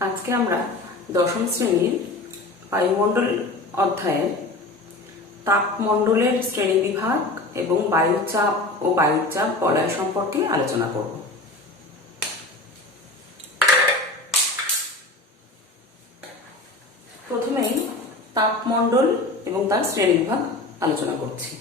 আজকে আমরা দশম শ্রেণীর বায়ুমণ্ডল অধ্যায়ের তাপমণ্ডলের শ্রেণীবিভাগ এবং বায়ুচাপ ও বায়ুচাপ বলয় সম্পর্কে আলোচনা করব। প্রথমেই তাপমণ্ডল এবং তার শ্রেণীবিভাগ আলোচনা করছি।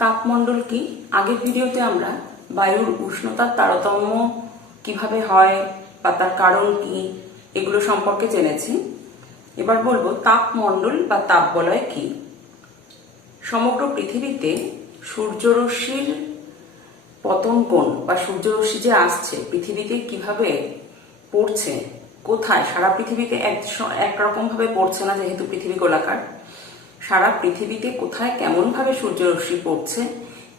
তাপমণ্ডল কি? আগের ভিডিওতে আমরা বায়ুর উষ্ণতার তারতম্য কিভাবে হয় বা তার কারণ কি এগুলো সম্পর্কে জেনেছি। এবার বলবো তাপমণ্ডল বা তাপবলয় কি। সমগ্র পৃথিবীতে সূর্যরশ্মির পতন কোণ বা সূর্যরশ্মি যে আসছে পৃথিবীতে কিভাবে পড়ছে, কোথায়, সারা পৃথিবীতে একরকম ভাবে পড়ছে না, যেহেতু পৃথিবী গোলাকার। সারা পৃথিবীতে কোথায় কেমন ভাবে সূর্যরশ্মি পড়ছে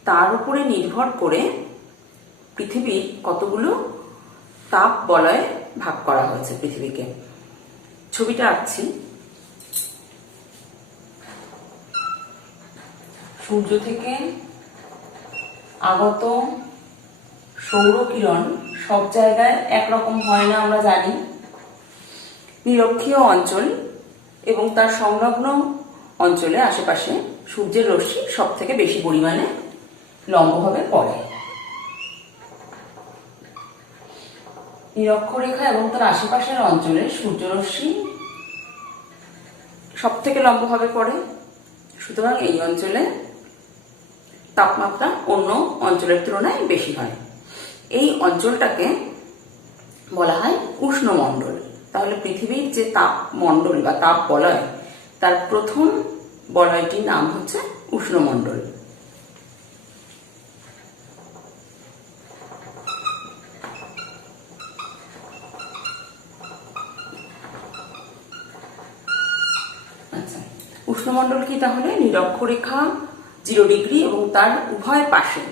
তার উপরে নির্ভর করে পৃথিবীর কতগুলো তাপ বলয়ে ভাগ করা হয়েছে পৃথিবীকে। ছবিটা আঁকছি। সূর্য থেকে আগত সৌরকিরণ সব জায়গায় একরকম হয় না, আমরা জানি। নিরক্ষীয় অঞ্চল এবং তার সংলগ্ন অঞ্চলে আশেপাশে সূর্যের রশ্মি সব থেকে বেশি পরিমাণে লম্বভাবে পড়ে। নিরক্ষরেখা এবং তার আশেপাশের অঞ্চলে সূর্যরশ্মি সব থেকে লম্বভাবে পড়ে, সুতরাং এই অঞ্চলে তাপমাত্রা অন্য অঞ্চলের তুলনায় বেশি হয়। এই অঞ্চলটাকে বলা হয় উষ্ণমণ্ডল। তাহলে পৃথিবীর যে তাপমণ্ডল বা তাপ বলয়, তার প্রথম বলয়টির নাম হচ্ছে উষ্ণমণ্ডল। আচ্ছা, উষ্ণমণ্ডল কি? তাহলে নিরক্ষরেখা 0 ডিগ্রি এবং তার উভয় পাশে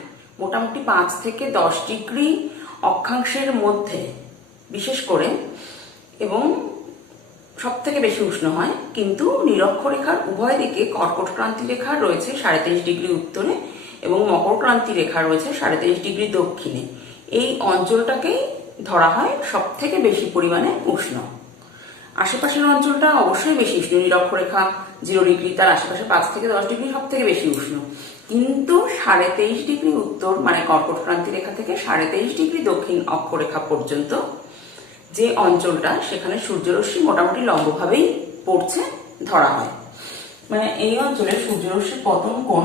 মোটামুটি 5 থেকে 10 ডিগ্রি অক্ষাংশের মধ্যে বিশেষ করে এবং সব থেকে বেশি উষ্ণ হয়। কিন্তু নিরক্ষরেখার উভয় দিকে কর্কট ক্রান্তি রেখা রয়েছে 23.5 ডিগ্রি উত্তরে এবং মকর ক্রান্তি রেখা রয়েছে 23.5 ডিগ্রি দক্ষিণে। এই অঞ্চলটাকেই ধরা হয় সব থেকে বেশি পরিমাণে উষ্ণ। আশেপাশের অঞ্চলটা অবশ্যই বেশি উষ্ণ। নিরক্ষরেখা 0 ডিগ্রি, তার আশেপাশে 5 থেকে 10 ডিগ্রি সব থেকে বেশি উষ্ণ। কিন্তু 23.5 ডিগ্রি উত্তর মানে কর্কট ক্রান্তি রেখা থেকে 23.5 ডিগ্রি দক্ষিণ অক্ষরেখা পর্যন্ত যে অঞ্চলটা, সেখানে সূর্যরশ্মি মোটামুটি লম্বভাবেই পড়ছে ধরা হয়। মানে এই অঞ্চলে সূর্যরশ্মির পতন কোণ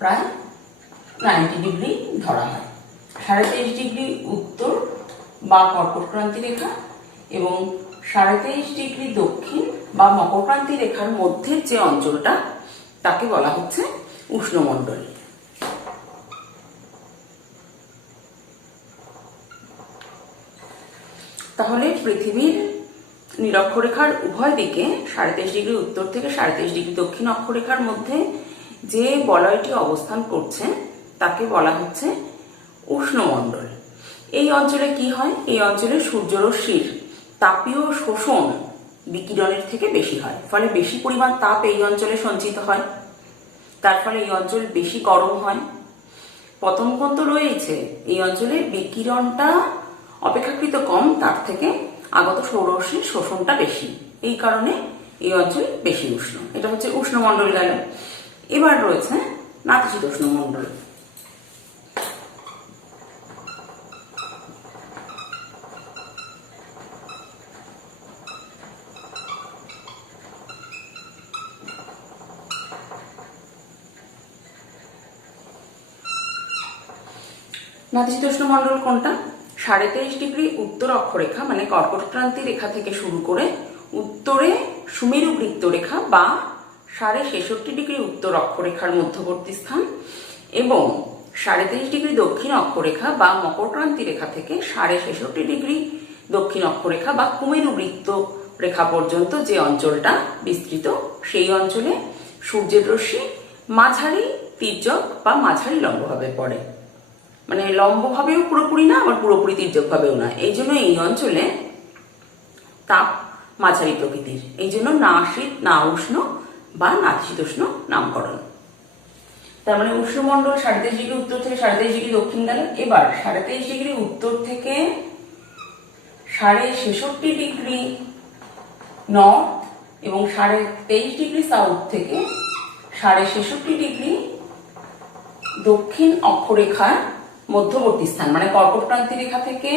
প্রায় 90 ডিগ্রি ধরা হয়। 23.5 ডিগ্রি উত্তর বা কর্কট ক্রান্তি রেখা এবং 23.5 ডিগ্রি দক্ষিণ বা মকর ক্রান্তি রেখার মধ্যে যে অঞ্চলটা, তাকে বলা হচ্ছে উষ্ণমণ্ডল। তাহলে পৃথিবীর নিরক্ষরেখার উভয় দিকে 23.5 ডিগ্রি উত্তর থেকে 23.5 ডিগ্রি দক্ষিণ অক্ষরেখার মধ্যে যে বলয়টি অবস্থান করছে তাকে বলা হচ্ছে উষ্ণমণ্ডল। এই অঞ্চলে কি হয়? এই অঞ্চলে সূর্যরশ্মির তাপীয় শোষণ বিকিরণের থেকে বেশি হয়, ফলে বেশি পরিমাণ তাপ এই অঞ্চলে সঞ্চিত হয়। তার ফলে এই অঞ্চল বেশি গরম হয়। পতন কোণ তো রয়েছে, এই অঞ্চলে বিকিরণটা অপেক্ষাকৃত কম, তার থেকে আগত সৌররশ্মির শোষণটা বেশি। এই কারণে এই অঞ্চল বেশি উষ্ণ। এটা হচ্ছে উষ্ণমণ্ডল গেল। এবার রয়েছে নাতিশীতোষ্ণ মণ্ডল। নাতিশীতোষ্ণ মণ্ডল কোনটা? 23.5 ডিগ্রি উত্তর অক্ষরেখা মানে কর্কট ক্রান্তি রেখা থেকে শুরু করে উত্তরে সুমেরু বৃত্ত রেখা বা 66.5 ডিগ্রি উত্তর অক্ষরেখার মধ্যবর্তী স্থান এবং 23.5 ডিগ্রি দক্ষিণ অক্ষরেখা বা মকর ক্রান্তি রেখা থেকে 66.5 ডিগ্রি দক্ষিণ অক্ষরেখা বা কুমেরু বৃত্ত রেখা পর্যন্ত যে অঞ্চলটা বিস্তৃত, সেই অঞ্চলে সূর্যের রশ্মি মাঝারি তির্যক বা মাঝারি লম্বভাবে পড়ে। মানে লম্বভাবেও পুরোপুরি না, আবার পুরোপুরি তির্যকভাবেও না। এই জন্য এই অঞ্চলে তাপ মাঝারি প্রকৃতির, এই জন্য না শীত না উষ্ণ বা নাতিশীতোষ্ণ নামকরণ। তার মানে উষ্ণমণ্ডল 23.5 উত্তর থেকে 23.5 দক্ষিণ গেল। এবার 23.5 উত্তর থেকে 66.5 নর্থ এবং 23.5 সাউথ থেকে 66.5 দক্ষিণ অক্ষরেখার মধ্যবর্তী স্থান, মানে কর্কটক্রান্তি রেখা থেকে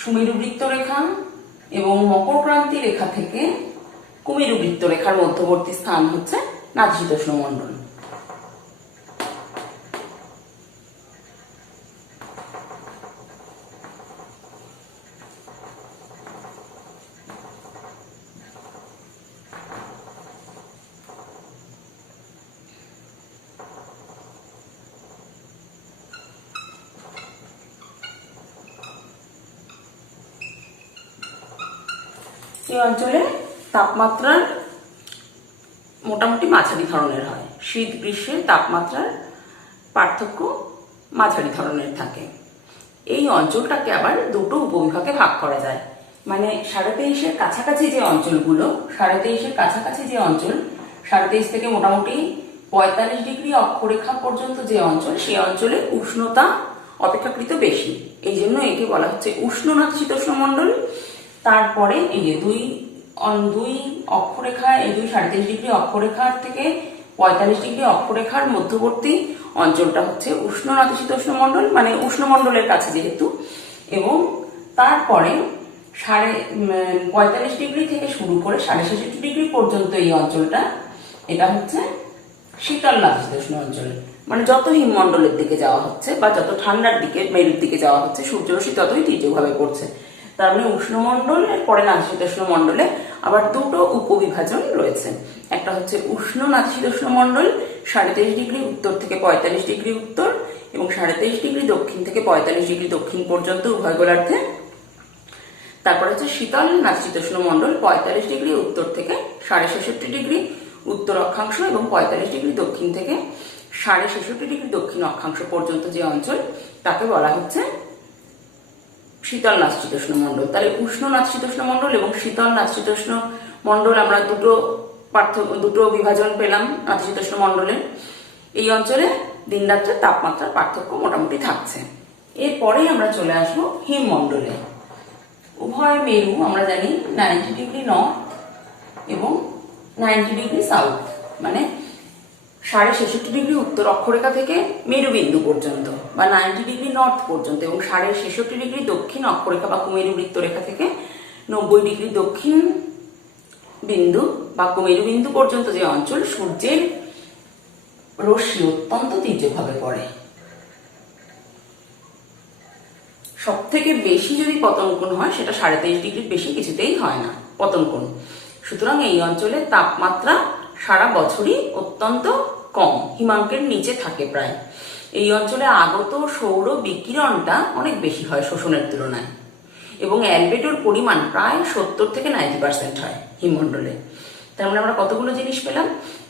সুমেরু বৃত্ত রেখা এবং মকরক্রান্তি রেখা থেকে কুমেরু বৃত্ত রেখার মধ্যবর্তী স্থান হচ্ছে নাতিশীতোষ্ণ মণ্ডল। এই অঞ্চলে তাপমাত্রার মোটামুটি মাঝারি ধরনের হয়, শীত গ্রীষ্মের তাপমাত্রার পার্থক্য মাঝারি ধরনের থাকে। এই অঞ্চলটাকে আবার দুটো উপবিভাগে ভাগ করা যায়, মানে 23.5-এর কাছাকাছি যে অঞ্চলগুলো, 23.5-এর কাছাকাছি যে অঞ্চল, 23.5 থেকে মোটামুটি 45 অক্ষরেখা পর্যন্ত যে অঞ্চল, সেই অঞ্চলে উষ্ণতা অপেক্ষাকৃত বেশি, এই জন্য একে বলা হচ্ছে উষ্ণ নাতিশীতোষ্ণ মণ্ডল। তারপরে এই যে দুই অক্ষরেখা, এই 23.5 অক্ষরেখার থেকে 45 অক্ষরেখার মধ্যবর্তী অঞ্চলটা হচ্ছে উষ্ণ নাতিশীতোষ্ণ মণ্ডল, মানে উষ্ণমণ্ডলের কাছে যেহেতু। এবং তারপরে 45 থেকে শুরু করে 66.5 পর্যন্ত এই অঞ্চলটা, এটা হচ্ছে শীতল নাতিশীতোষ্ণ অঞ্চল। মানে যত হিমমণ্ডলের দিকে যাওয়া হচ্ছে বা যত ঠান্ডার দিকে মেরুর দিকে যাওয়া হচ্ছে, সূর্যরশ্মি ততই তীব্রভাবে পড়ছে। তার মানে উষ্ণমণ্ডলের পরে নাতিশীতোষ্ণ মণ্ডলে আবার দুটো উপবিভাজন রয়েছে। একটা হচ্ছে উষ্ণ নাতিশীতোষ্ণ মণ্ডল 23.5 উত্তর থেকে 45 উত্তর এবং 23.5 দক্ষিণ থেকে 45 দক্ষিণ পর্যন্ত উভয় গোলার্ধে। তারপর হচ্ছে শীতল নাতিশীতোষ্ণ মণ্ডল 45 উত্তর থেকে 66.5 উত্তর অক্ষাংশ এবং 45 দক্ষিণ থেকে 66.5 দক্ষিণ অক্ষাংশ পর্যন্ত যে অঞ্চল, তাকে বলা হচ্ছে শীতল নাতিশীতোষ্ণ মণ্ডল। তাহলে উষ্ণ নাতিশীতোষ্ণ মণ্ডল এবং শীতল নাতিশীতোষ্ণ মণ্ডল আমরা দুটো বিভাজন পেলাম নাতিশীতোষ্ণ মণ্ডলের। এই অঞ্চলে দিন রাত্রের তাপমাত্রার পার্থক্য মোটামুটি থাকছে। এরপরেই আমরা চলে আসবো হিমমণ্ডলে। উভয় মেরু আমরা জানি 90 নর্থ এবং 90 সাউথ, মানে 66.5 উত্তর অক্ষরেখা থেকে মেরুবিন্দু পর্যন্ত বা 90 নর্থ পর্যন্ত এবং 66.5 দক্ষিণ অক্ষরেখা বা কুমেরু বৃত্ত রেখা থেকে 90 দক্ষিণ বিন্দু বা কুমেরু বিন্দু পর্যন্ত যে অঞ্চল, সূর্যের রশ্মি অত্যন্ত তীব্রভাবে পড়ে। সব থেকে বেশি যদি পতন কোণ হয়, সেটা 23.5 বেশি কিছুতেই হয় না পতন কোণ। সুতরাং এই অঞ্চলে তাপমাত্রা সারা বছরই অত্যন্ত কম, হিমাঙ্কের নিচে থাকে প্রায়। এই অঞ্চলে আগত সৌর বিকিরণটা অনেক বেশি হয় শোষণের তুলনায় এবং অ্যালবেডোর পরিমাণ প্রায় 70 থেকে 90% হয় হিমমণ্ডলে। তার মানে আমরা কতগুলো জিনিস পেলাম।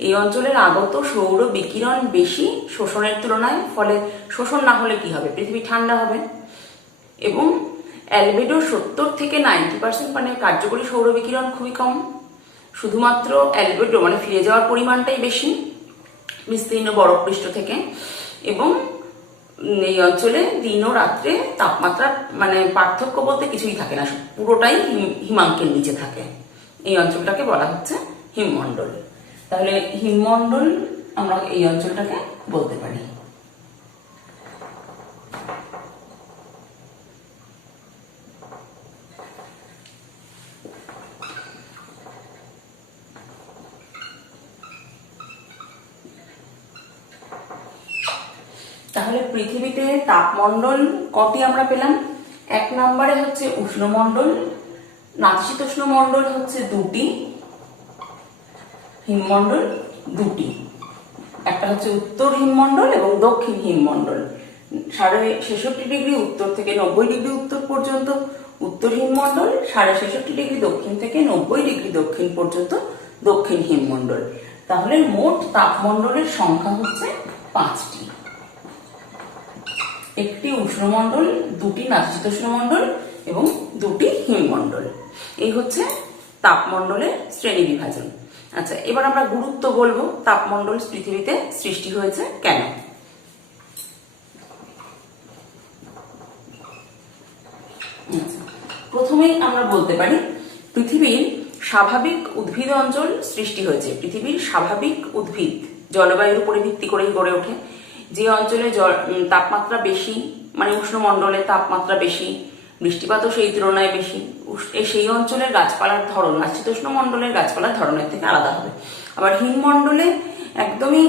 এই অঞ্চলের আগত সৌর বিকিরণ বেশি শোষণের তুলনায়, ফলে শোষণ না হলে কি হবে, পৃথিবী ঠান্ডা হবে। এবং অ্যালবেডো 70 থেকে 90%, মানে কার্যকরী সৌর বিকিরণ খুবই কম, শুধুমাত্র অ্যালবেডো মানে ফিরে যাওয়ার পরিমাণটাই বেশি বিস্তীর্ণ বরফপৃষ্ঠ থেকে। এবং এই অঞ্চলে দিন ও রাত্রে তাপমাত্রা মানে পার্থক্য বলতে কিছুই থাকে না, পুরোটাই হিমাঙ্কের নিচে থাকে। এই অঞ্চলটাকে বলা হচ্ছে হিমমণ্ডল। তাহলে হিমমণ্ডল আমরা এই অঞ্চলটাকে বলতে পারি। তাহলে পৃথিবীতে তাপমণ্ডল কটি আমরা পেলাম? 1 নম্বরে হচ্ছে উষ্ণমণ্ডল, নাতিশীতোষ্ণ মণ্ডল হচ্ছে 2টি, হিমমণ্ডল 2টি। একটা হচ্ছে উত্তর হিমমণ্ডল এবং দক্ষিণ হিমমণ্ডল। 66.5 উত্তর থেকে 90 উত্তর পর্যন্ত উত্তর হিমমণ্ডল, 66.5 দক্ষিণ থেকে 90 দক্ষিণ পর্যন্ত দক্ষিণ হিমমণ্ডল। তাহলে মোট তাপমণ্ডলের সংখ্যা হচ্ছে 5টি। একটি উষ্ণমণ্ডল, 2টি নাতিশীতোষ্ণ মণ্ডল এবং 2টি হিমমণ্ডল। এই হচ্ছে তাপমণ্ডলের শ্রেণী বিভাজন। আচ্ছা, এবার আমরা গুরুত্ব বলবো তাপমণ্ডল পৃথিবীতে সৃষ্টি হয়েছে কেন। প্রথমেই আমরা বলতে পারি পৃথিবীর স্বাভাবিক উদ্ভিদ অঞ্চল সৃষ্টি হয়েছে। পৃথিবীর স্বাভাবিক উদ্ভিদ জলবায়ুর উপরে ভিত্তি করেই গড়ে ওঠে। যে অঞ্চলে তাপমাত্রা বেশি, মানে উষ্ণমণ্ডলে তাপমাত্রা বেশি, বৃষ্টিপাতও সেই তুলনায় বেশি, সেই অঞ্চলের গাছপালার ধরন নাতিশীতোষ্ণ মণ্ডলের গাছপালার ধরনের থেকে আলাদা হবে। আবার হিমমণ্ডলে একদমই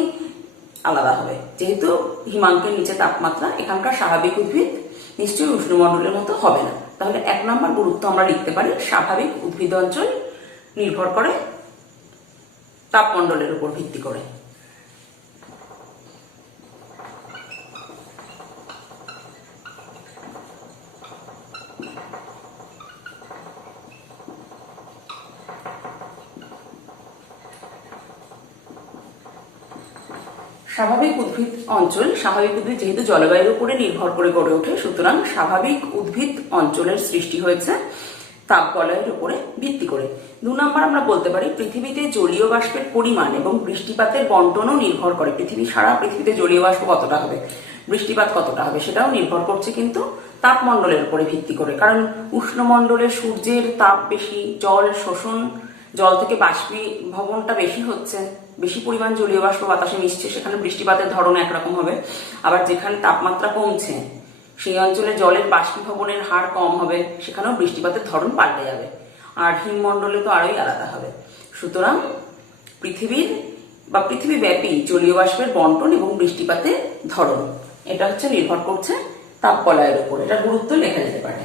আলাদা হবে, যেহেতু হিমাঙ্কের নিচে তাপমাত্রা, এখানকার স্বাভাবিক উদ্ভিদ নিশ্চয়ই উষ্ণমণ্ডলের মতো হবে না। তাহলে 1 নম্বর গুরুত্ব আমরা লিখতে পারি স্বাভাবিক উদ্ভিদ অঞ্চল নির্ভর করে তাপমণ্ডলের উপর ভিত্তি করে। স্বাভাবিক উদ্ভিদ অঞ্চল, স্বাভাবিক উদ্ভিদ যেহেতু জলবায়ুর উপরে নির্ভর করে গড়ে ওঠে, সুতরাং স্বাভাবিক উদ্ভিদ অঞ্চলের সৃষ্টি হয়েছে তাপ বলয়ের উপরে ভিত্তি করে। 2 নম্বর আমরা বলতে পারি পৃথিবীতে জলীয় বাষ্পের পরিমাণ এবং বৃষ্টিপাতের বন্টনও নির্ভর করে। সারা পৃথিবীতে জলীয় বাষ্প কতটা হবে, বৃষ্টিপাত কতটা হবে, সেটাও নির্ভর করছে কিন্তু তাপমণ্ডলের উপরে ভিত্তি করে। কারণ উষ্ণমণ্ডলে সূর্যের তাপ বেশি, জল শোষণ, জল থেকে বাষ্পীভবনটা বেশি হচ্ছে, বেশি পরিমাণ জলীয় বাষ্প বাতাসে মিশছে, সেখানে বৃষ্টিপাতের ধরন একরকম হবে। আবার যেখানে তাপমাত্রা কমছে সেই অঞ্চলে জলের বাষ্পীভবনের হার কম হবে, সেখানেও বৃষ্টিপাতের ধরন পাল্টে যাবে। আর হিমমণ্ডলে তো আরোই আলাদা হবে। সুতরাং পৃথিবীব্যাপী জলীয় বাষ্পের বন্টন এবং বৃষ্টিপাতের ধরন এটা হচ্ছে নির্ভর করছে তাপবলয়ের উপর। এটা গুরুত্ব লেখা যেতে পারে।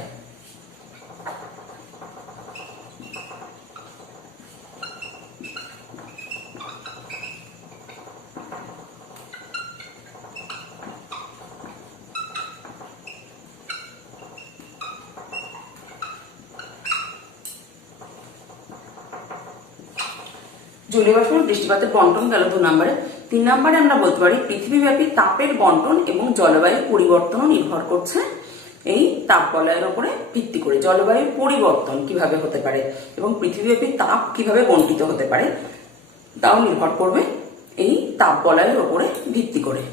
জলীয় বাষ্প বৃষ্টিপাতের বন্টন গেল 2 নম্বরে। 3 নম্বরে আমরা বলতে পারি পৃথিবীব্যাপী তাপের বন্টন এবং জলবায়ু পরিবর্তনও নির্ভর করছে এই তাপ বলয়ের উপরে ভিত্তি করে। জলবায়ু পরিবর্তন কিভাবে হতে পারে এবং পৃথিবীব্যাপী তাপ কিভাবে বন্টিত হতে পারে তাও নির্ভর করবে এই তাপ বলয়ের উপরে ভিত্তি করে।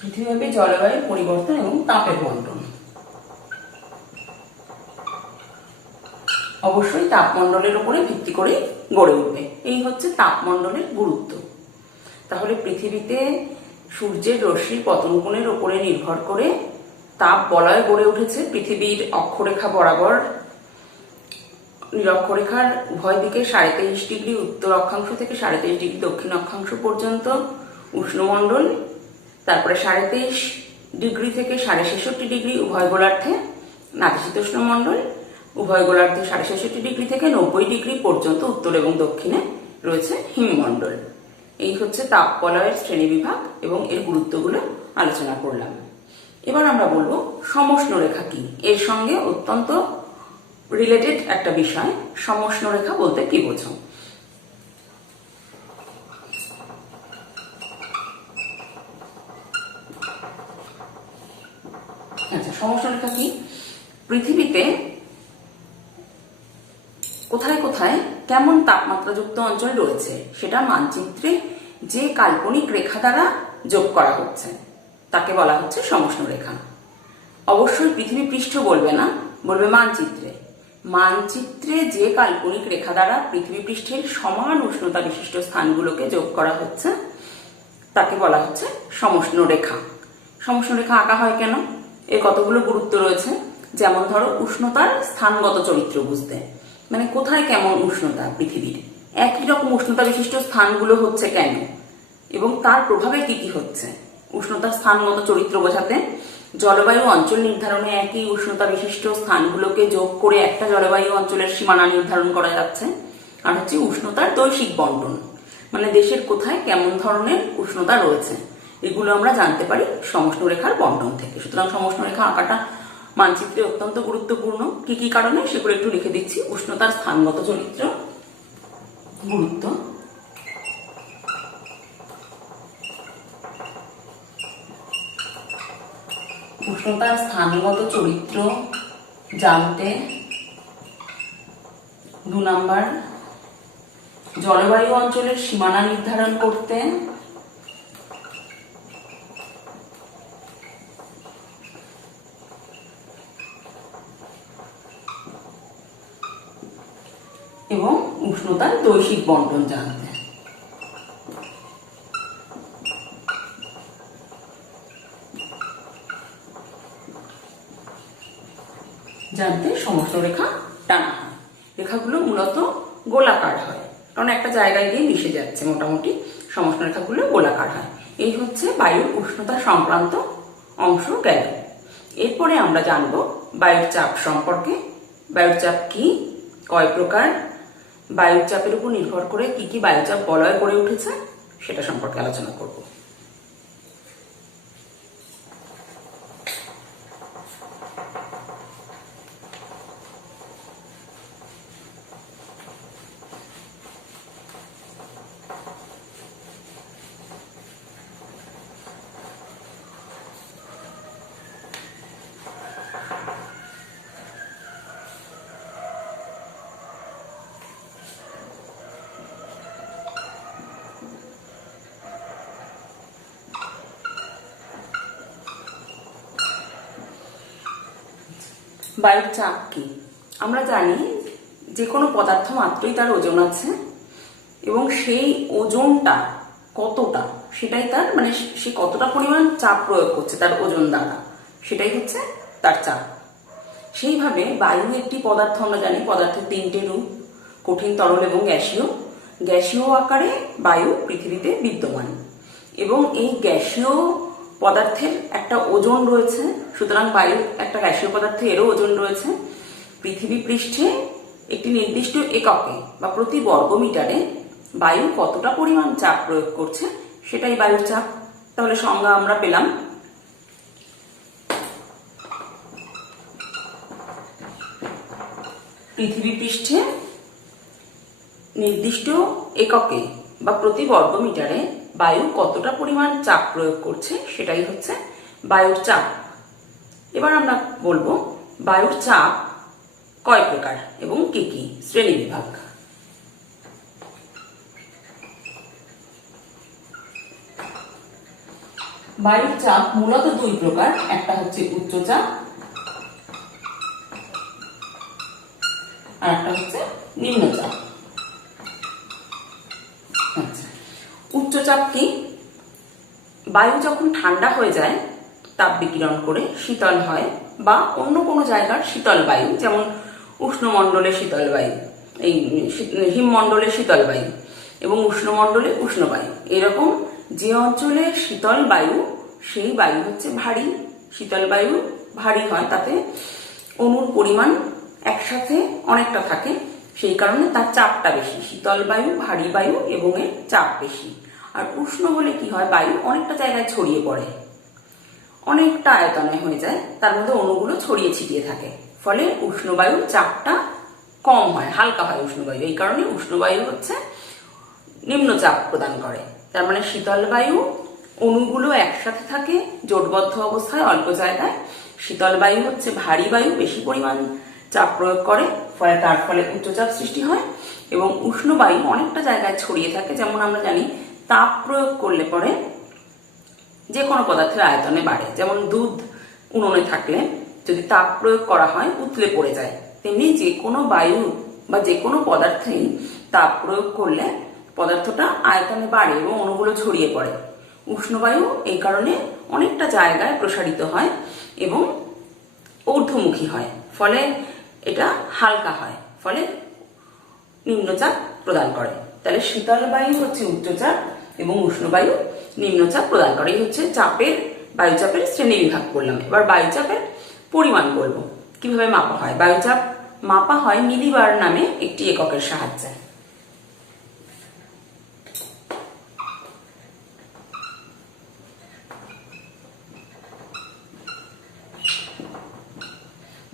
পৃথিবীব্যাপী জলবায়ুর পরিবর্তন এবং তাপের বন্টন অবশ্যই তাপমণ্ডলের উপরে ভিত্তি করে গড়ে উঠবে। এই হচ্ছে তাপমণ্ডলের গুরুত্ব। তাহলে পৃথিবীতে সূর্যের রশ্মির পতন কোণের উপরে নির্ভর করে তাপ বলয় গড়ে উঠেছে। পৃথিবীর অক্ষরেখা বরাবর নিরক্ষরেখার উভয় দিকে 23.5 ডিগ্রি উত্তর অক্ষাংশ থেকে 23.5 ডিগ্রি দক্ষিণ অক্ষাংশ পর্যন্ত উষ্ণমণ্ডল, তারপরে 23.5 ডিগ্রি থেকে 66.5 ডিগ্রি উভয় গোলার্ধে নাতিশীতোষ্ণ মণ্ডল, উভয় গোলার্ধে 66.5 ডিগ্রি থেকে 90 ডিগ্রি পর্যন্ত উত্তর এবং দক্ষিণে রয়েছে হিমমণ্ডল। এই হচ্ছে তাপ বলয়ের শ্রেণীবিভাগ এবং এর গুরুত্বগুলো আলোচনা করলাম। এবার আমরা বলবো সমষ্ণরেখা কি। এর সঙ্গে অত্যন্ত রিলেটেড একটা বিষয়, সমষ্ণরেখা বলতে কি বোঝো? আচ্ছা, সমষ্ণরেখা কি? পৃথিবীতে কোথায় কোথায় কেমন তাপমাত্রাযুক্ত অঞ্চল রয়েছে সেটা মানচিত্রে যে কাল্পনিক রেখা দ্বারা যোগ করা হচ্ছে তাকে বলা হচ্ছে সমষ্ণরেখা। অবশ্যই পৃথিবী পৃষ্ঠ বলবে না, বলবে মানচিত্রে। মানচিত্রে যে কাল্পনিক রেখা দ্বারা পৃথিবী পৃষ্ঠের সমান উষ্ণতা বিশিষ্ট স্থানগুলোকে যোগ করা হচ্ছে তাকে বলা হচ্ছে সমষ্ণরেখা। সমষ্ণরেখা আঁকা হয় কেন? এর কতগুলো গুরুত্ব রয়েছে। যেমন ধরো উষ্ণতার স্থানগত চরিত্র বুঝতে, মানে কোথায় কেমন উষ্ণতা পৃথিবীর, একই রকম উষ্ণতা বিশিষ্ট স্থানগুলো হচ্ছে কেন এবং তার প্রভাবে কি কি হচ্ছে। উষ্ণতার স্থানগত চরিত্র বোঝাতে জলবায়ু অঞ্চল নির্ধারণে একই উষ্ণতা বিশিষ্ট স্থানগুলোকে যোগ করে একটা জলবায়ু অঞ্চলের সীমানা নির্ধারণ করা যাচ্ছে। আর হচ্ছে উষ্ণতার দৈশিক বন্টন, মানে দেশের কোথায় কেমন ধরনের উষ্ণতা রয়েছে এগুলো আমরা জানতে পারি সমষ্ণু রেখার বন্টন থেকে। সুতরাং সমষ্ণু রেখা আঁকাটা মানচিত্রে অত্যন্ত গুরুত্বপূর্ণ। কি কি কারণে সেগুলো একটু লিখে দিচ্ছি। উষ্ণতার স্থানগত চরিত্র, গুরুত্ব, উষ্ণতার স্থানগত চরিত্র জানতে। 2 নাম্বার, জলবায়ু অঞ্চলের সীমানা নির্ধারণ করতে। এবং উষ্ণতার দৈশিক বন্টন জানতে। সমষ্ণ রেখা টানা হয়। রেখাগুলো মূলত গোলাকার হয়, কারণ একটা জায়গায় গিয়ে মিশে যাচ্ছে। মোটামুটি সমষ্ণ রেখাগুলো গোলাকার হয়। এই হচ্ছে বায়ুর উষ্ণতা সংক্রান্ত অংশ গেল। এরপরে আমরা জানবো বায়ুর চাপ সম্পর্কে। বায়ুর চাপ কি, কয় প্রকার, বায়ুর চাপের উপর নির্ভর করে কি কি বায়ুচাপ বলয় গড়ে উঠেছে সেটা সম্পর্কে আলোচনা করব। বায়ুর চাপ কি? আমরা জানি যে কোনো পদার্থ মাত্রই তার ওজন আছে, এবং সেই ওজনটা কতটা সেটাই তার মানে সে কতটা পরিমাণ চাপ প্রয়োগ করছে তার ওজন দ্বারা, সেটাই হচ্ছে তার চাপ। সেইভাবে বায়ু একটি পদার্থ। আমরা জানি পদার্থের 3টে রূপ, কঠিন, তরল এবং গ্যাসীয়। গ্যাসীয় আকারে বায়ু পৃথিবীতে বিদ্যমান, এবং এই গ্যাসীয় পদার্থের একটা ওজন রয়েছে। সুতরাং বায়ু একটা গ্যাসীয় পদার্থ, এরও ওজন রয়েছে। পৃথিবী পৃষ্ঠে একটি নির্দিষ্ট এককে বা প্রতি বর্গমিটারে বায়ু কতটা পরিমাণ চাপ প্রয়োগ করছে সেটাই বায়ুর চাপ। তাহলে সংজ্ঞা আমরা পেলাম। পৃথিবী পৃষ্ঠে নির্দিষ্ট এককে বা প্রতি বর্গমিটারে বায়ু কতটা পরিমাণ চাপ প্রয়োগ করছে সেটাই হচ্ছে বায়ুর চাপ। এবার আমরা বলবো বায়ুর চাপ কয় প্রকার এবং কি কি শ্রেণী বিভাগ। বায়ুর চাপ মূলত 2 প্রকার। একটা হচ্ছে উচ্চচাপ আর একটা হচ্ছে নিম্নচাপ। আচ্ছা, উচ্চচাপ কি? বায়ু যখন ঠান্ডা হয়ে যায়, তাপ বিকিরণ করে শীতল হয়, বা অন্য কোনো জায়গার শীতল বায়ু, যেমন উষ্ণমণ্ডলে শীতল বায়ু, এই হিমমণ্ডলে শীতল বায়ু এবং উষ্ণমণ্ডলে উষ্ণ বায়ু, এরকম যে অঞ্চলে শীতল বায়ু, সেই বায়ু হচ্ছে ভারী। শীতল বায়ু ভারী হয়, তাতে অণুর পরিমাণ একসাথে অনেকটা থাকে, সেই কারণে তার চাপটা বেশি। শীতল বায়ু ভারী বায়ু এবং এর চাপ বেশি। আর উষ্ণ হলে কি হয়, বায়ু অনেকটা জায়গায় ছড়িয়ে পড়ে, অনেকটা আয়তনে হয়ে যায়, তার মধ্যে অণুগুলো ছড়িয়ে ছিটিয়ে থাকে, ফলে উষ্ণ বায়ুর চাপটা কম হয়, হালকা হয় উষ্ণ বায়ু। এই কারণে উষ্ণ বায়ু হচ্ছে নিম্নচাপ প্রদান করে। তার মানে শীতল বায়ু অণুগুলো একসাথে থাকে জোটবদ্ধ অবস্থায় অল্প জায়গায়। শীতল বায়ু হচ্ছে ভারী বায়ু, বেশি পরিমাণ চাপ প্রয়োগ করে, ফলে তার ফলে উচ্চচাপ সৃষ্টি হয়। এবং উষ্ণ বায়ু অনেকটা জায়গায় ছড়িয়ে থাকে। যেমন আমরা জানি তাপ প্রয়োগ করলে পরে যে কোনো পদার্থের আয়তনে বাড়ে। যেমন দুধ উনুনে থাকলে যদি তাপ প্রয়োগ করা হয় উতলে পড়ে যায়, তেমনি যে কোনো বায়ু বা যে কোনো পদার্থেই তাপ প্রয়োগ করলে পদার্থটা আয়তনে বাড়ে এবং অণুগুলো ছড়িয়ে পড়ে। উষ্ণবায়ু এই কারণে অনেকটা জায়গায় প্রসারিত হয় এবং ঊর্ধ্বমুখী হয়, ফলে এটা হালকা হয়, ফলে নিম্নচাপ প্রদান করে। তাহলে শীতল বায়ু হচ্ছে উচ্চচাপ এবং উষ্ণবায়ু নিম্নচাপ প্রদান করে। এই হচ্ছে চাপের, বায়ুচাপের শ্রেণী বিভাগ করলাম। এবার বায়ুচাপের পরিমাণ বলবো, কিভাবে মাপা হয়। বায়ুচাপ মাপা হয় মিলিবার নামে একটি এককের সাহায্যে।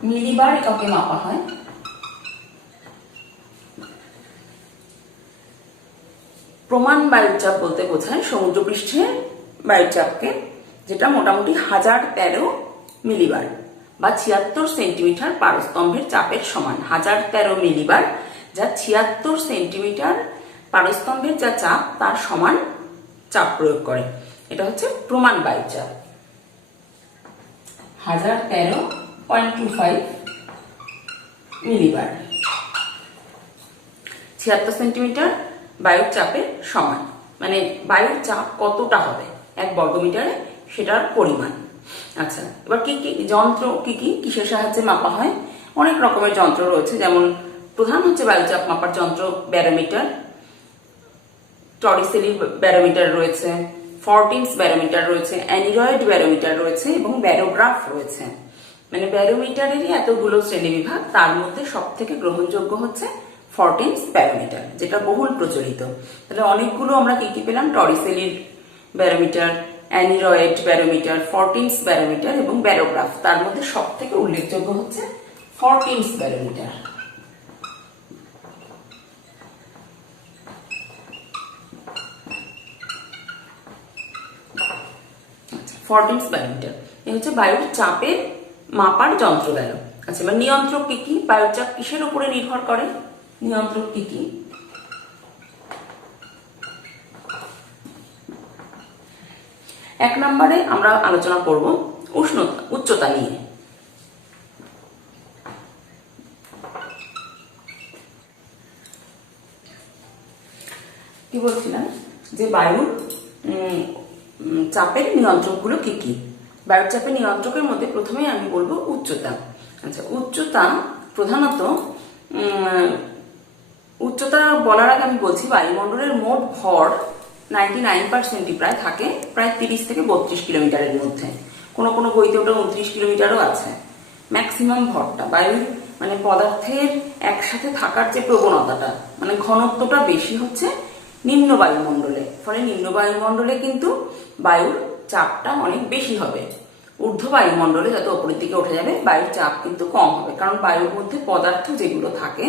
মিলিবার এককে মাপা হয়। প্রমাণ বায়ুচাপ বলতে বোঝায় সমুদ্রপৃষ্ঠে বায়ুচাপকে, যেটা মোটামুটি 1013 মিলিবার বা 76 সেন্টিমিটার পারস্তম্ভের চাপের সমান। 1013 মিলিবার যা 76 সেন্টিমিটার পারস্তম্ভের যা চাপ তার সমান চাপ প্রয়োগ করে, এটা হচ্ছে প্রমাণ বায়ুচাপ। 1013.25 মিলিবার 76 সেন্টিমিটার বায়ুর চাপের সমান, মানে বায়ুর চাপ কতটা হবে 1 বর্গমিটারে সেটার পরিমাণ। আচ্ছা, এবার কি কি যন্ত্র কিসের সাহায্যে মাপা হয়? অনেক রকমের যন্ত্র রয়েছে, যেমন প্রধান হচ্ছে বায়ুচাপ মাপার যন্ত্র ব্যারোমিটার, টরিসেলি ব্যারোমিটার রয়েছে, ফর্টিন্স ব্যারোমিটার রয়েছে, অ্যানিরয়েড ব্যারোমিটার রয়েছে এবং ব্যারোগ্রাফ রয়েছে। মানে ব্যারোমিটারেরই এতগুলো শ্রেণী বিভাগ, তার মধ্যে সব থেকে গ্রহণযোগ্য হচ্ছে ফর্টিন্স ব্যারোমিটার, যেটা বহুল প্রচলিত। তাহলে অনেকগুলো আমরা কি পেলাম? টরিসেলির ব্যারোমিটার, অ্যানিরয়েড ব্যারোমিটার, ফর্টিন্স ব্যারোমিটার এবং ব্যারোগ্রাফ। তার মধ্যে সব থেকে উল্লেখযোগ্য হচ্ছে ফর্টিন্স ব্যারোমিটার। ফর্টিন্স ব্যারোমিটার এই হচ্ছে বায়ুর চাপের মাপার যন্ত্র গেল। আচ্ছা, এবার নিয়ন্ত্রক কি? বায়ুর চাপ কিসের উপরে নির্ভর করে? নিয়ন্ত্রক কি? 1 নম্বরে আমরা আলোচনা করব উচ্চতা নিয়ে। কি বলছিলাম যে বায়ুর চাপের নিয়ন্ত্রকগুলো কি? বায়ুর চাপের নিয়ন্ত্রকের মধ্যে প্রথমেই আমি বলবো উচ্চতা। আচ্ছা, উচ্চতা প্রধানত উচ্চতা বলার আগে আমি বলছি বায়ুমণ্ডলের মোট ভর 99% প্রায় থাকে প্রায় 30 থেকে 32 কিলোমিটারের মধ্যে। কোনো কোনো বইতে ওটা 29 কিলোমিটারও আছে। ম্যাক্সিমাম ভরটা বায়ুর মানে পদার্থের একসাথে থাকার যে প্রবণতাটা, মানে ঘনত্বটা বেশি হচ্ছে নিম্ন বায়ুমণ্ডলে। ফলে নিম্ন বায়ুমণ্ডলে কিন্তু বায়ুর চাপটা অনেক বেশি হবে। ঊর্ধ্ব বায়ুমণ্ডলে যত উপরের দিকে উঠে যাবে বায়ুর চাপ কিন্তু কম হবে, কারণ বায়ুর মধ্যে পদার্থ যেগুলো থাকে,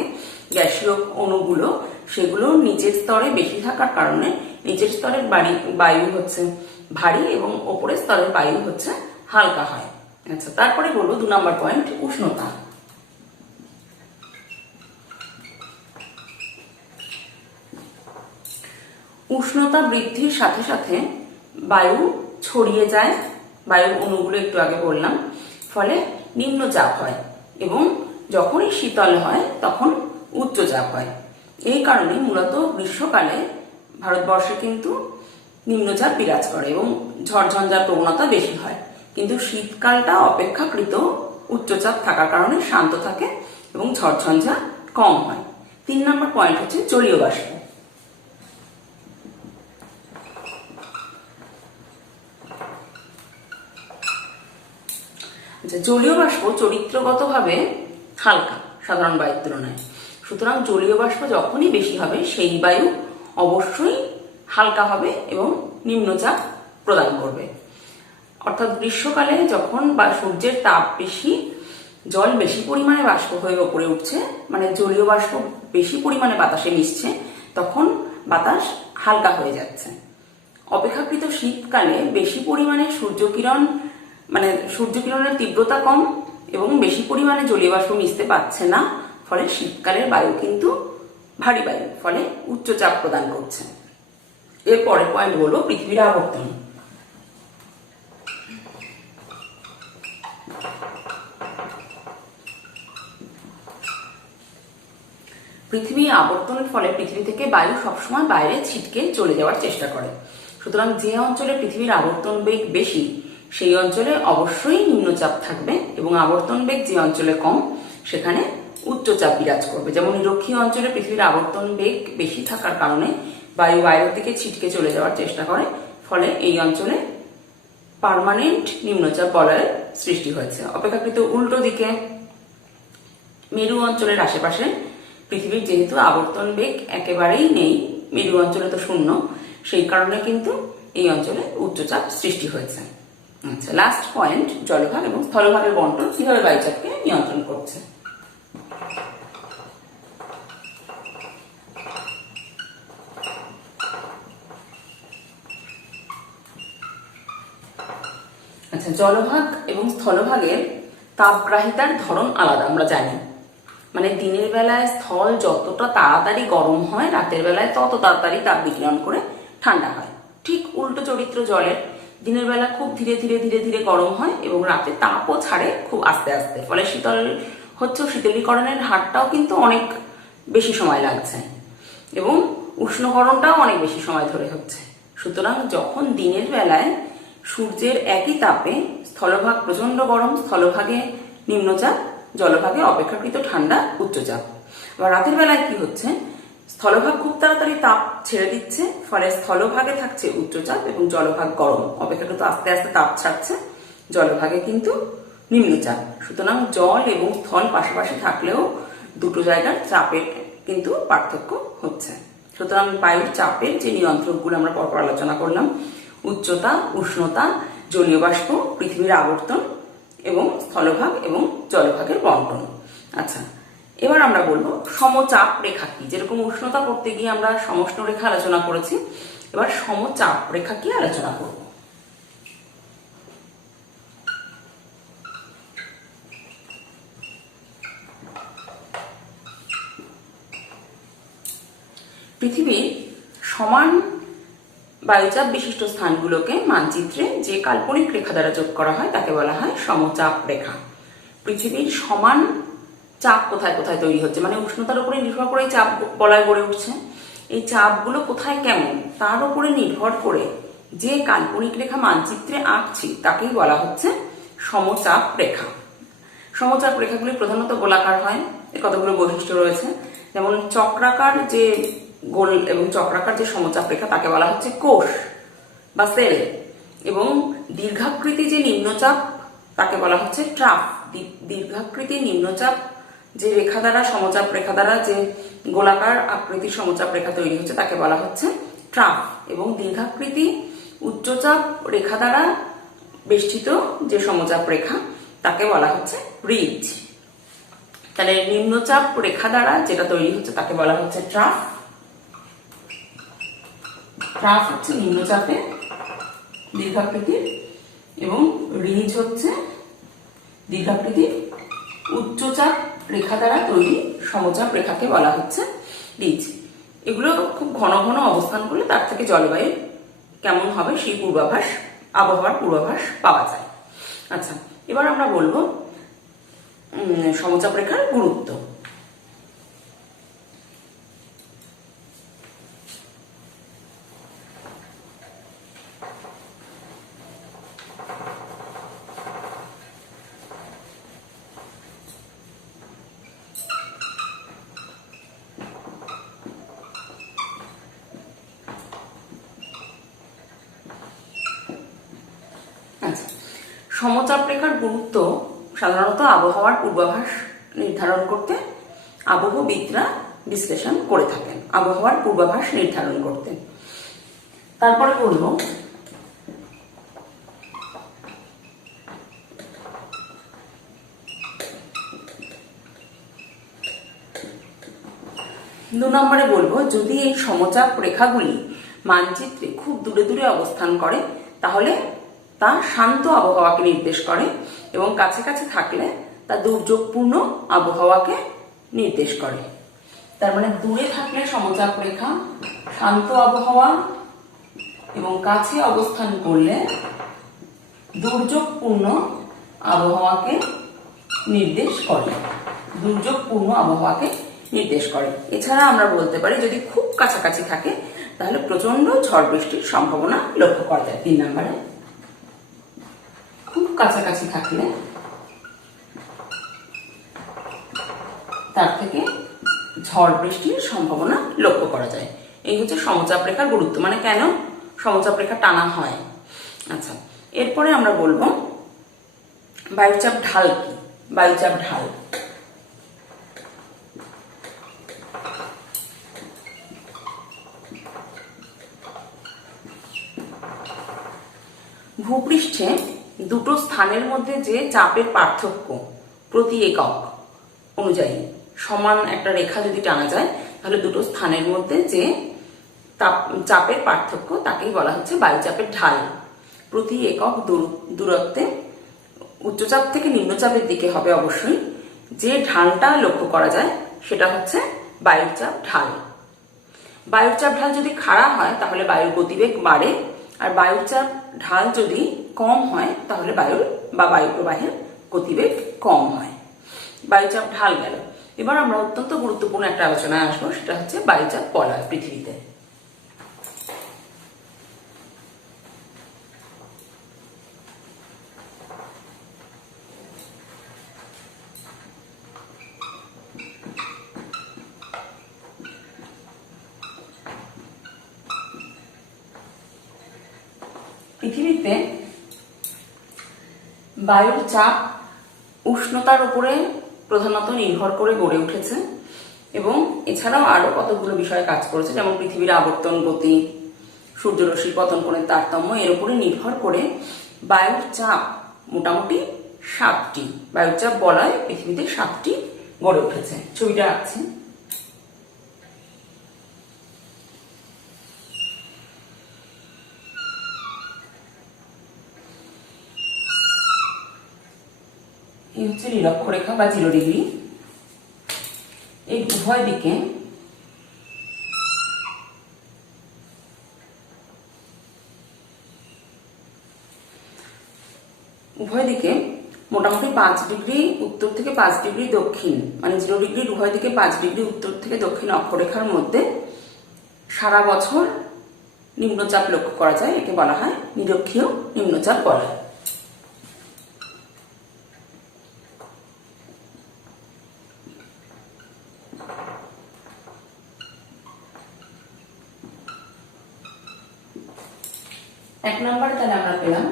গ্যাসীয় অণুগুলো, সেগুলো নিচের স্তরে বেশি থাকার কারণে নিচের স্তরের বায়ু হচ্ছে ভারী এবং ওপরের স্তরের বায়ু হচ্ছে হালকা হয়। আচ্ছা, তারপরে বলবো 2 নম্বর পয়েন্ট, উষ্ণতা। উষ্ণতা বৃদ্ধির সাথে সাথে বায়ু ছড়িয়ে যায়, বায়ুর অণুগুলো একটু আগে বললাম, ফলে নিম্নচাপ হয় এবং যখনই শীতল হয় তখন উচ্চচাপ হয়। এই কারণে মূলত গ্রীষ্মকালে ভারতবর্ষে কিন্তু নিম্নচাপ বিরাজ করে এবং ঝড়ঝঞ্ঝার প্রবণতা বেশি হয়, কিন্তু শীতকালটা অপেক্ষাকৃত উচ্চচাপ থাকার কারণে শান্ত থাকে এবং ঝড়ঝঞ্ঝা কম হয়। 3 নম্বর পয়েন্ট হচ্ছে জলীয় বাষ্প। জলীয় বাষ্প চরিত্রগতভাবে হালকা সাধারণ বায়ুর তুলনায়, সুতরাং জলীয় বাষ্প যখনই বেশি হবে সেই বায়ু অবশ্যই হালকা হবে এবং নিম্নচাপ প্রদান করবে। অর্থাৎ গ্রীষ্মকালে যখন বা সূর্যের তাপ বেশি, জল বেশি পরিমাণে বাষ্প হয়ে ওপরে উঠছে, মানে জলীয় বাষ্প বেশি পরিমাণে বাতাসে মিশছে, তখন বাতাস হালকা হয়ে যাচ্ছে। অপেক্ষাকৃত শীতকালে বেশি পরিমাণে সূর্যকিরণের তীব্রতা কম এবং বেশি পরিমাণে জলীয় বাষ্প মিশতে পারছে না, ফলে শীতকালের বায়ু কিন্তু ভারী বায়ু, ফলে উচ্চচাপ প্রদান করছে। এরপরে পয়েন্ট বলবো পৃথিবীর আবর্তন। পৃথিবী আবর্তনের ফলে পৃথিবী থেকে বায়ু সবসময় বাইরে ছিটকে চলে যাওয়ার চেষ্টা করে। সুতরাং যে অঞ্চলে পৃথিবীর আবর্তন বেগ বেশি সেই অঞ্চলে অবশ্যই নিম্নচাপ থাকবে এবং আবর্তন বেগ যে অঞ্চলে কম সেখানে উচ্চচাপ বিরাজ করবে। যেমন নিরক্ষীয় অঞ্চলে পৃথিবীর আবর্তন বেগ বেশি থাকার কারণে বায়ু বাইরের দিকে ছিটকে চলে যাওয়ার চেষ্টা করে, ফলে এই অঞ্চলে পার্মানেন্ট নিম্নচাপ বলয়ের সৃষ্টি হয়েছে। অপেক্ষাকৃত উল্টো দিকে মেরু অঞ্চলের আশেপাশে পৃথিবীর যেহেতু আবর্তন বেগ একেবারেই নেই, মেরু অঞ্চলে তো শূন্য, সেই কারণে কিন্তু এই অঞ্চলে উচ্চচাপ সৃষ্টি হয়েছে। আচ্ছা, লাস্ট পয়েন্ট জলভাগ এবং স্থলভাগের বন্টন, কিভাবে বায়ুচাপকে নিয়ন্ত্রণ করছে। আচ্ছা, জলভাগ এবং স্থলভাগের তাপগ্রাহিতার ধরন আলাদা আমরা জানি। মানে দিনের বেলায় স্থল যতটা তাড়াতাড়ি গরম হয়, রাতের বেলায় তত তাড়াতাড়ি তাপ বিকিরণ করে ঠান্ডা হয়। ঠিক উল্টো চরিত্র জলের, দিনের বেলা খুব ধীরে ধীরে ধীরে ধীরে গরম হয় এবং রাতে তাপও ছাড়ে খুব আস্তে আস্তে, ফলে শীতল হচ্ছে, শীতলীকরণের হারটাও কিন্তু অনেক বেশি সময় লাগছে এবং উষ্ণকরণটাও অনেক বেশি সময় ধরে হচ্ছে। সুতরাং যখন দিনের বেলায় সূর্যের একই তাপে স্থলভাগ প্রচন্ড গরম, স্থলভাগে নিম্নচাপ, জলভাগে অপেক্ষাকৃত ঠান্ডা উচ্চচাপ। আবার রাতের বেলায় কি হচ্ছে, স্থলভাগ খুব তাড়াতাড়ি তাপ ছেড়ে দিচ্ছে, ফলে স্থলভাগে থাকছে উচ্চচাপ এবং জলভাগ গরম, অপেক্ষাকৃত আস্তে আস্তে তাপ ছাড়ছে, জলভাগে কিন্তু নিম্নচাপ। সুতরাং জল এবং স্থল পাশাপাশি থাকলেও দুটো জায়গার চাপের কিন্তু পার্থক্য হচ্ছে। সুতরাং বায়ুর চাপের যে নিয়ন্ত্রকগুলো আমরা পরপর আলোচনা করলাম, উচ্চতা, উষ্ণতা, জলীয় বাষ্প, পৃথিবীর আবর্তন এবং স্থলভাগ এবং জলভাগের বন্টন। আচ্ছা, এবার আমরা বলবো সমচাপ রেখা কি। যেরকম উষ্ণতা পড়তে গিয়ে আমরা সমষ্ণ রেখা আলোচনা করেছি, এবার সমচাপ রেখা কি আলোচনা করব। পৃথিবীর সমান বায়ুচাপ বিশিষ্ট স্থানগুলোকে মানচিত্রে যে কাল্পনিক রেখা দ্বারা যোগ করা হয় তাকে বলা হয় সমচাপ রেখা। পৃথিবীর সমান চাপ কোথায় কোথায় তৈরি হচ্ছে, মানে উষ্ণতার উপরে নির্ভর করে চাপ বলয় গড়ে উঠছে, এই চাপগুলো কোথায় কেমন তার উপরে নির্ভর করে যে কাল্পনিক রেখা মানচিত্রে আঁকছি তাকেই বলা হচ্ছে সমচাপ রেখা। সমচাপ রেখাগুলি প্রধানত গোলাকার হয়, এর কতগুলো বৈশিষ্ট্য রয়েছে। যেমন চক্রাকার যে গোল এবং চক্রাকার যে সমচাপ রেখা তাকে বলা হচ্ছে কোষ বা সেল, এবং দীর্ঘাকৃতি যে নিম্নচাপ তাকে বলা হচ্ছে ট্রাফ। দীর্ঘাকৃতি নিম্নচাপ যে রেখা দ্বারা, সমচাপ রেখা দ্বারা যে গোলাকার আকৃতির সমচাপ রেখা তৈরি হচ্ছে তাকে বলা হচ্ছে ট্রাফ, এবং দীর্ঘাকৃতি উচ্চচাপ রেখা দ্বারা বেষ্টিত যে সমচাপ রেখা তাকে বলা হচ্ছে রিজ। তাহলে নিম্নচাপ রেখা দ্বারা যেটা তৈরি হচ্ছে তাকে বলা হচ্ছে ট্রাফ। ট্রাফ হচ্ছে নিম্নচাপে দীর্ঘাকৃতির এবং রিজ হচ্ছে দীর্ঘাকৃতির উচ্চচাপ রেখা দ্বারা তৈরি সমচাপ রেখাকে বলা হচ্ছে রিজ। এগুলো খুব ঘন ঘন অবস্থান করলে তার থেকে জলবায়ু কেমন হবে সেই পূর্বাভাস, আবহাওয়ার পূর্বাভাস পাওয়া যায়। আচ্ছা, এবার আমরা বলবো সমচাপ রেখার গুরুত্ব। আচ্ছা, সমচাপ রেখার গুরুত্ব সাধারণত আবহাওয়ার পূর্বাভাস নির্ধারণ করতে আবহবিদরা বিশ্লেষণ করে থাকেন, আবহাওয়ার পূর্বাভাস নির্ধারণ করতে। তারপরে বলবো দু নম্বরে বলবো, যদি এই সমচাপ রেখাগুলি মানচিত্রে খুব দূরে দূরে অবস্থান করে তাহলে তা শান্ত আবহাওয়াকে নির্দেশ করে, এবং কাছে কাছে থাকলে তা দুর্যোগপূর্ণ আবহাওয়াকে নির্দেশ করে। তার মানে দূরে থাকলে সমচাপ রেখা শান্ত আবহাওয়া, এবং কাছে অবস্থান করলে দুর্যোগপূর্ণ আবহাওয়াকে নির্দেশ করে, দুর্যোগপূর্ণ আবহাওয়াকে নির্দেশ করে। এছাড়া আমরা বলতে পারি যদি খুব কাছাকাছি থাকে তাহলে প্রচন্ড ঝড় বৃষ্টির সম্ভাবনা লক্ষ্য করা যায়। 3 নম্বরে খুব কাছাকাছি থাকলে তার থেকে ঝড় বৃষ্টির সম্ভাবনা লক্ষ্য করা যায়। এই হচ্ছে সমচাপ রেখার গুরুত্ব, মানে কেন সমচাপ রেখা টানা হয়। আচ্ছা, এরপরে আমরা বলবো বায়ুচাপ ঢাল কি। বায়ুচাপ ঢাল ভূপৃষ্ঠে দুটো স্থানের মধ্যে যে চাপের পার্থক্য প্রতি একক অনুযায়ী সমান একটা রেখা যদি টানা যায় তাহলে দুটো স্থানের মধ্যে যে চাপের পার্থক্য তাকেই বলা হচ্ছে বায়ুচাপের ঢাল। প্রতি একক দূরত্বে উচ্চচাপ থেকে নিম্নচাপের দিকে হবে অবশ্যই যে ঢালটা লক্ষ্য করা যায় সেটা হচ্ছে বায়ুর চাপ ঢাল। বায়ুর চাপ ঢাল যদি খাড়া হয় তাহলে বায়ুর গতিবেগ বাড়ে, আর বায়ুর চাপ ঢাল যদি কম হয় তাহলে বায়ু প্রবাহের গতিবেগ কম হয়। বায়ুচাপ ঢাল গেল। এবার আমরা অত্যন্ত গুরুত্বপূর্ণ একটা আলোচনায় আসবো, সেটা হচ্ছে বায়ুচাপ বলয় পৃথিবীতে। পৃথিবীতে বায়ুর চাপ উষ্ণতার উপরে প্রধানত নির্ভর করে গড়ে উঠেছে এবং এছাড়াও আরো কতগুলো বিষয়ে কাজ করেছে, যেমন পৃথিবীর আবর্তন গতি, সূর্যরশ্মির পতন কোণের তারতম্য, এর উপরে নির্ভর করে বায়ুর চাপ মোটামুটি 7টি বায়ুর চাপ বলয় পৃথিবীতে 7টি গড়ে উঠেছে। ছবিটা রাখছি। এই হচ্ছে নিরক্ষরেখা বা 0 ডিগ্রি। এই উভয় দিকে মোটামুটি 5 ডিগ্রি উত্তর থেকে 5 ডিগ্রি দক্ষিণ, মানে 0 ডিগ্রির উভয় দিকে 5 ডিগ্রি উত্তর থেকে দক্ষিণ অক্ষরেখার মধ্যে সারা বছর নিম্নচাপ লক্ষ্য করা যায়। একে বলা হয় নিরক্ষীয় নিম্নচাপ বলয়। এক নম্বরে তাহলে আমরা পেলাম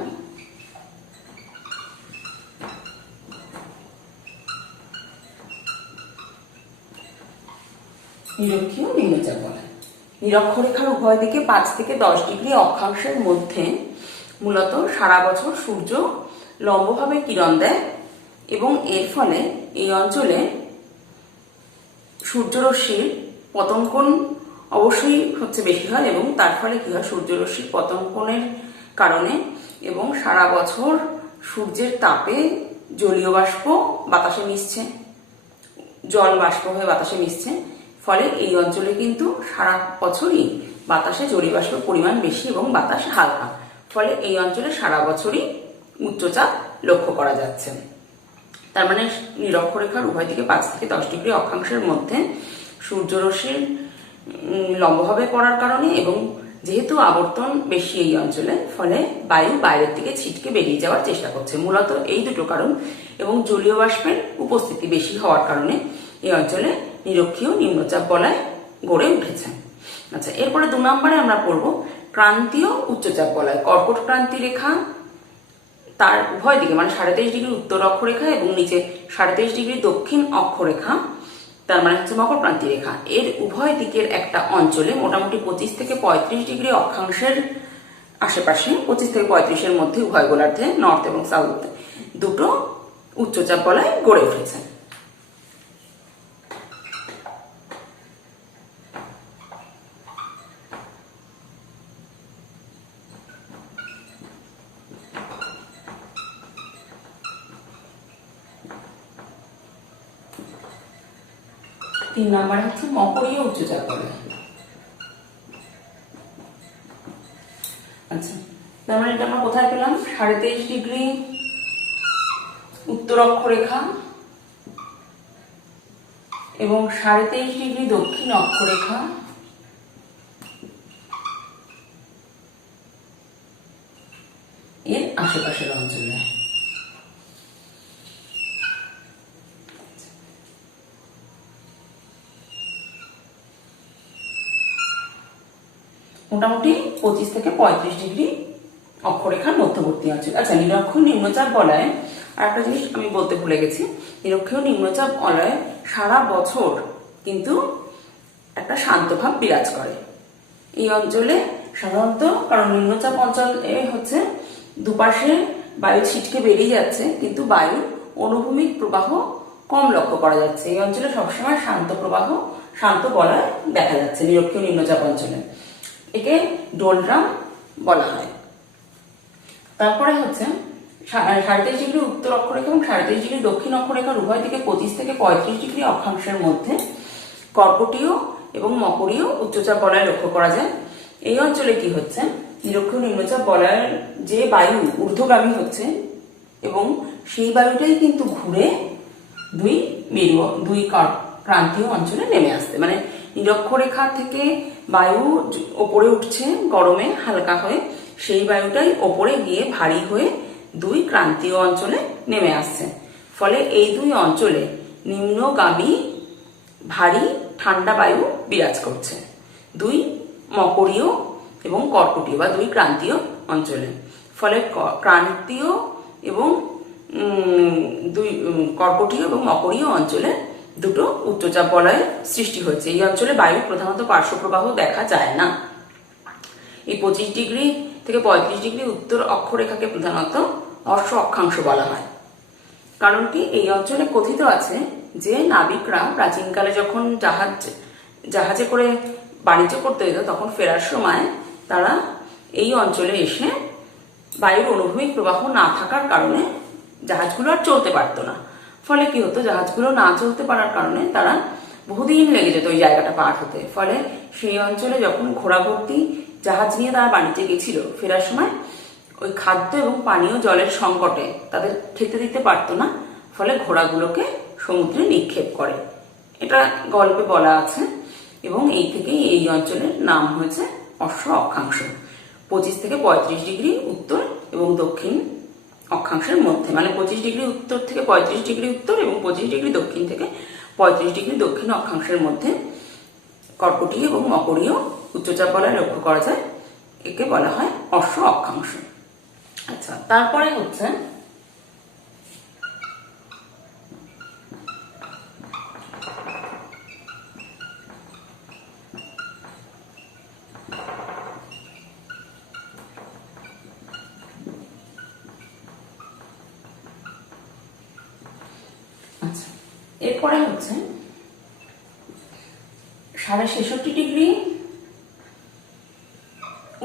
নিরক্ষীয় নিম্নচাপ বলয়। নিরক্ষরেখার উভয় দিকে 5 থেকে 10 ডিগ্রি অক্ষাংশের মধ্যে মূলত সারা বছর সূর্য লম্বভাবে কিরণ দেয় এবং এর ফলে এই অঞ্চলে সূর্যরশ্মির পতন কোণ অবশ্যই হচ্ছে বেশি হয় এবং তার ফলে কি হয়, সূর্যরশ্মির পতন কোণের কারণে এবং সারা বছর সূর্যের তাপে জলীয় বাষ্প বাতাসে মিশছে, জল বাষ্প হয়ে বাতাসে মিশছে, ফলে এই অঞ্চলে কিন্তু সারা বছরই বাতাসে জলীয় বাষ্পের পরিমাণ বেশি এবং বাতাস হালকা, ফলে এই অঞ্চলে সারা বছরই উচ্চচাপ লক্ষ্য করা যাচ্ছে। তার মানে নিরক্ষরেখার উভয় দিকে 5 থেকে 10 ডিগ্রি অক্ষাংশের মধ্যে সূর্যরশ্মির লম্বভাবে পড়ার কারণে এবং যেহেতু আবর্তন বেশি এই অঞ্চলে, ফলে বায়ু বাইরের দিকে ছিটকে বেরিয়ে যাওয়ার চেষ্টা করছে। মূলত এই দুটো কারণ এবং জলীয় বাষ্পের উপস্থিতি বেশি হওয়ার কারণে এই অঞ্চলে নিরক্ষীয় নিম্নচাপ বলয় গড়ে উঠেছে। আচ্ছা, এরপরে 2 নম্বরে আমরা পড়ব ক্রান্তীয় উচ্চচাপ বলয়। কর্কট ক্রান্তি রেখা তার উভয় দিকে মানে 23.5 ডিগ্রি উত্তর অক্ষরেখা এবং নিচে 23.5 ডিগ্রি দক্ষিণ অক্ষরেখা, তার মানে হচ্ছে মকর ক্রান্তি রেখা, এর উভয় দিকের একটা অঞ্চলে মোটামুটি 25 থেকে 35 ডিগ্রি অক্ষাংশের আশেপাশে, 25 থেকে 35-এর মধ্যে উভয় গোলার্ধে নর্থ এবং সাউথ দুটো উচ্চচাপ বলয় গড়ে উঠেছে। তিন নম্বরে হচ্ছে মকরীয় উচ্চচাপ বলয়। আচ্ছা, তার মানে এটা আমরা কোথায় পেলাম? 23.5 ডিগ্রি উত্তর অক্ষরেখা এবং 23.5 ডিগ্রি দক্ষিণ অক্ষরেখা এর আশেপাশের অঞ্চলে। মোটামুটি 25 থেকে 35 ডিগ্রি অক্ষরেখার মধ্যবর্তী অঞ্চল। আচ্ছা, নিরক্ষীয় নিম্নচাপ বলয়ে আর একটা জিনিস আমি বলতে ভুলে গেছি, নিরক্ষীয় নিম্নচাপ বলয়ে সারা বছর কিন্তু একটা শান্ত ভাব বিরাজ করে এই অঞ্চলে সাধারণত, কারণ নিম্নচাপ অঞ্চল হচ্ছে দুপাশে বায়ু ছিটকে বেরিয়ে যাচ্ছে কিন্তু বায়ুর অনুভূমিক প্রবাহ কম লক্ষ্য করা যাচ্ছে। এই অঞ্চলে সবসময় শান্ত প্রবাহ, শান্ত বলয় দেখা যাচ্ছে নিরক্ষীয় নিম্নচাপ অঞ্চলে। একে ডোলড্রাম বলা হয়। তারপরে হচ্ছে ৩.৫ ডিগ্রি উত্তর অক্ষরেখা এবং ৩.৫ ডিগ্রি দক্ষিণ অক্ষরেখার উভয় দিকে ২৫ থেকে ৩৫ ডিগ্রি অক্ষাংশের মধ্যে কর্কটীয় এবং মকরীয় উচ্চচাপ বলয় লক্ষ্য করা যায়। এই অঞ্চলে কি হচ্ছে, নিরক্ষীয় নিম্নচাপ বলয়ের যে বায়ু ঊর্ধ্বগামী হচ্ছে এবং সেই বায়ুটাই কিন্তু ঘুরে দুই ক্রান্তীয় অঞ্চলে নেমে আসছে। মানে নিরক্ষরেখা থেকে বায়ু ওপরে উঠছে গরমে হালকা হয়ে, সেই বায়ুটাই ওপরে গিয়ে ভারী হয়ে দুই ক্রান্তীয় অঞ্চলে নেমে আসছে। ফলে এই দুই অঞ্চলে নিম্নগামী ভারী ঠান্ডা বায়ু বিরাজ করছে দুই মকরীয় এবং কর্কটীয় বা দুই ক্রান্তীয় অঞ্চলে। ফলে ক্রান্তীয় এবং কর্কটীয় এবং মকরীয় অঞ্চলে দুটো উচ্চচাপ বলয়ের সৃষ্টি হয়েছে। এই অঞ্চলে বায়ু প্রধানত পার্শ্ব প্রবাহ দেখা যায় না। এই ২৫ ডিগ্রি থেকে ৩৫ ডিগ্রি উত্তর অক্ষরেখাকে প্রধানত অশ্ব অক্ষাংশ বলা হয়। কারণ কি, এই অঞ্চলে কথিত আছে যে নাবিকরা প্রাচীনকালে যখন জাহাজে করে বাণিজ্য করতে যেত, তখন ফেরার সময় তারা এই অঞ্চলে এসে বায়ুর অনুভূমিক প্রবাহ না থাকার কারণে জাহাজগুলো আর চলতে পারতো না। ফলে কি হতো, জাহাজগুলো না চলতে পারার কারণে তারা বহুদিন লেগে যেত ওই জায়গাটা পার হতে। ফলে সেই অঞ্চলে যখন ঘোড়া ভর্তি জাহাজ নিয়ে তারা বাণিজ্যে গেছিল, ফেরার সময় ওই খাদ্য এবং পানীয় জলের সংকটে তাদের খেতে দিতে পারতো না। ফলে ঘোড়াগুলোকে সমুদ্রে নিক্ষেপ করে, এটা গল্পে বলা আছে। এবং এই থেকেই এই অঞ্চলের নাম হয়েছে অশ্ব অক্ষাংশ। ২৫ থেকে ৩৫ ডিগ্রি উত্তর এবং দক্ষিণ অক্ষাংশের মধ্যে, মানে ২৫ ডিগ্রি উত্তর থেকে ৩৫ ডিগ্রি উত্তর এবং ২৫ ডিগ্রি দক্ষিণ থেকে ৩৫ ডিগ্রি দক্ষিণ অক্ষাংশের মধ্যে কর্কটীয় এবং মকরীয় উচ্চচাপ বলয় লক্ষ্য করা যায়। একে বলা হয় অশ্ব অক্ষাংশ। আচ্ছা, তারপরে হচ্ছে এরপরে হচ্ছে ৬৬ ডিগ্রি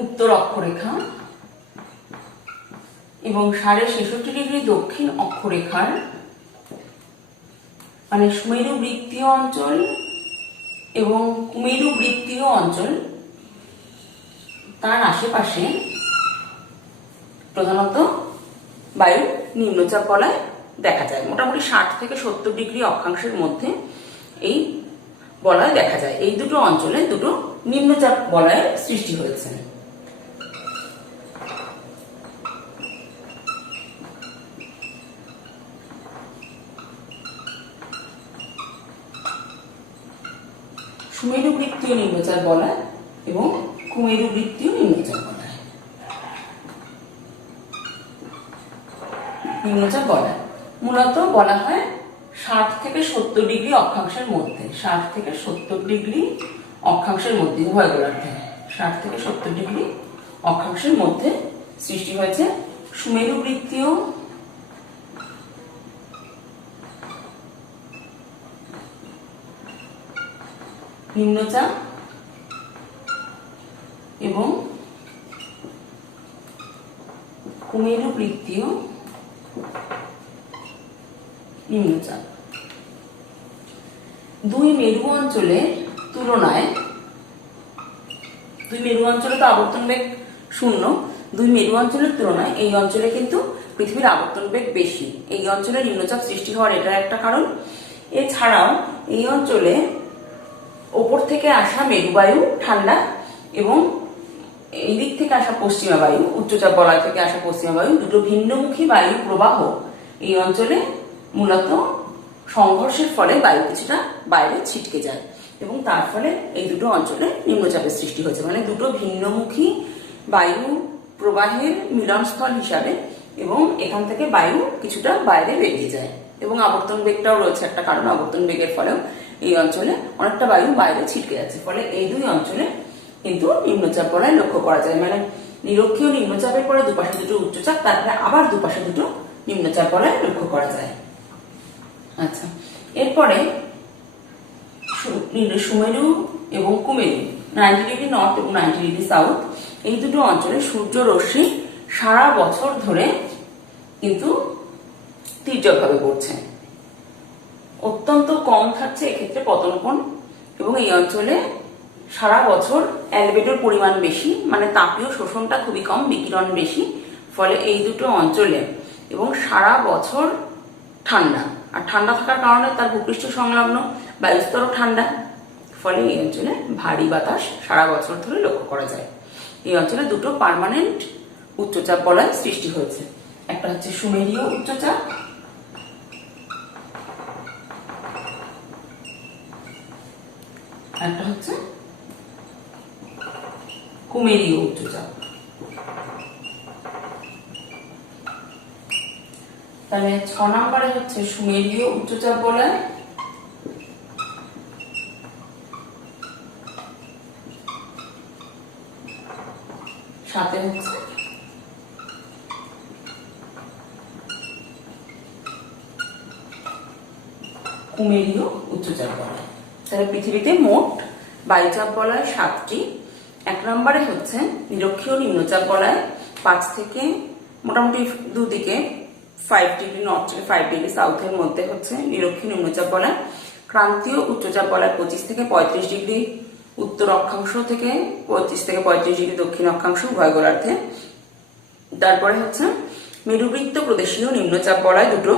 উত্তর অক্ষরেখা এবং ৬৬ ডিগ্রি দক্ষিণ অক্ষরেখার, মানে সুমেরু বৃত্তীয় অঞ্চল এবং কুমেরু বৃত্তীয় অঞ্চল, তার আশেপাশে প্রধানত বায়ু নিম্নচাপ বলয় দেখা যায়। মোটামুটি ৬০ থেকে ৭০ ডিগ্রি অক্ষাংশের মধ্যে এই বলয় দেখা যায়। এই দুটো অঞ্চলে দুটো নিম্নচাপ বলয়ের সৃষ্টি হয়েছে। সুমেরু বৃত্তীয় নিম্নচাপ বলয় এবং কুমেরু বৃত্তীয় নিম্নচাপ বলয়। নিম্নচাপ বলয় মূলত বলা হয় ৬০ থেকে ৭০ ডিগ্রি অক্ষাংশের মধ্যে, ৬০ থেকে ৭০ ডিগ্রি অক্ষাংশের মধ্যে, উভয় গোলার্ধে ৬০ থেকে ৭০ ডিগ্রি অক্ষাংশের মধ্যে সৃষ্টি হয়েছে সুমেরু বৃত্তীয় নিম্নচাপ এবং কুমেরু বৃত্তীয় নিম্নচাপ। দুই মেরু অঞ্চলের তুলনায়, দুই মেরু অঞ্চলে তো আবর্তন বেগ 0, দুই মেরু অঞ্চলের তুলনায় এই অঞ্চলে কিন্তু পৃথিবীর আবর্তন বেগ বেশি। এই অঞ্চলে নিম্নচাপ সৃষ্টি হওয়ার এটা একটা কারণ। এছাড়াও এই অঞ্চলে ওপর থেকে আসা মেরুবায়ু ঠান্ডা এবং এই দিক থেকে আসা পশ্চিমা বায়ু, উচ্চচাপ বলয় থেকে আসা পশ্চিমা বায়ু, দুটো ভিন্নমুখী বায়ু প্রবাহ এই অঞ্চলে মূলত সংঘর্ষের ফলে বায়ু কিছুটা বাইরে ছিটকে যায় এবং তার ফলে এই দুটো অঞ্চলে নিম্নচাপের সৃষ্টি হয়েছে। মানে দুটো ভিন্নমুখী বায়ু প্রবাহের মিলনস্থল হিসাবে, এবং এখান থেকে বায়ু কিছুটা বাইরে বেরিয়ে যায় এবং আবর্তন বেগটাও রয়েছে একটা কারণ। আবর্তন বেগের ফলেও এই অঞ্চলে অনেকটা বায়ু বাইরে ছিটকে যাচ্ছে। ফলে এই দুই অঞ্চলে কিন্তু নিম্নচাপ বলয় লক্ষ্য করা যায়। মানে নিরক্ষীয় নিম্নচাপের পরে দুপাশে দুটো উচ্চচাপ, তারপরে আবার দুপাশে দুটো নিম্নচাপ বলয় লক্ষ্য করা যায়। আচ্ছা, এরপরে সুমেরু এবং কুমেরু 90 ডিগ্রি নর্থ এবং 90 ডিগ্রি সাউথ, এই দুটো অঞ্চলে সূর্য রশ্মি সারা বছর ধরে কিন্তু তীর্যকভাবে পড়ছে। অত্যন্ত কম থাকছে এক্ষেত্রে পতন কোণ, এবং এই অঞ্চলে সারা বছর অ্যালবেডোর পরিমাণ বেশি, মানে তাপীয় শোষণটা খুবই কম, বিকিরণ বেশি। ফলে এই দুটো অঞ্চলে এবং সারা বছর ঠান্ডা, আর ঠান্ডা থাকার কারণে তার ভূপৃষ্ঠ সংলগ্ন বায়ুস্তরও ঠান্ডা। ফলে এই অঞ্চলে ভারী বাতাস সারা বছর ধরে লক্ষ্য করা যায়। এই অঞ্চলে দুটো পার্মানেন্ট উচ্চচাপ বলয় সৃষ্টি হয়েছে, একটা হচ্ছে সুমেরীয় উচ্চচাপ, একটা হচ্ছে কুমেরীয় উচ্চচাপ। তাহলে 6 নম্বরে হচ্ছে সুমেরীয় উচ্চচাপ বলয়, সাথে হচ্ছে কুমেরীয় উচ্চচাপ বলয়। তাহলে পৃথিবীতে মোট বায়ুচাপ বলয় 7টি। 1 নম্বরে হচ্ছে নিরক্ষীয় নিম্নচাপ বলয়, 5 থেকে মোটামুটি দুদিকে 5 ডিগ্রি নর্থ থেকে 5 ডিগ্রি সাউথের মধ্যে হচ্ছে নিরক্ষীয় নিম্নচাপ বলয়। ক্রান্তীয় উচ্চচাপ বলয় 25 থেকে 35 ডিগ্রি উত্তর অক্ষাংশ থেকে 25 থেকে 35 ডিগ্রি দক্ষিণ অক্ষাংশ উভয় গোলার্ধে। তারপরে হচ্ছে মেরুবৃত্ত প্রদেশীয় নিম্নচাপ বলয় দুটো,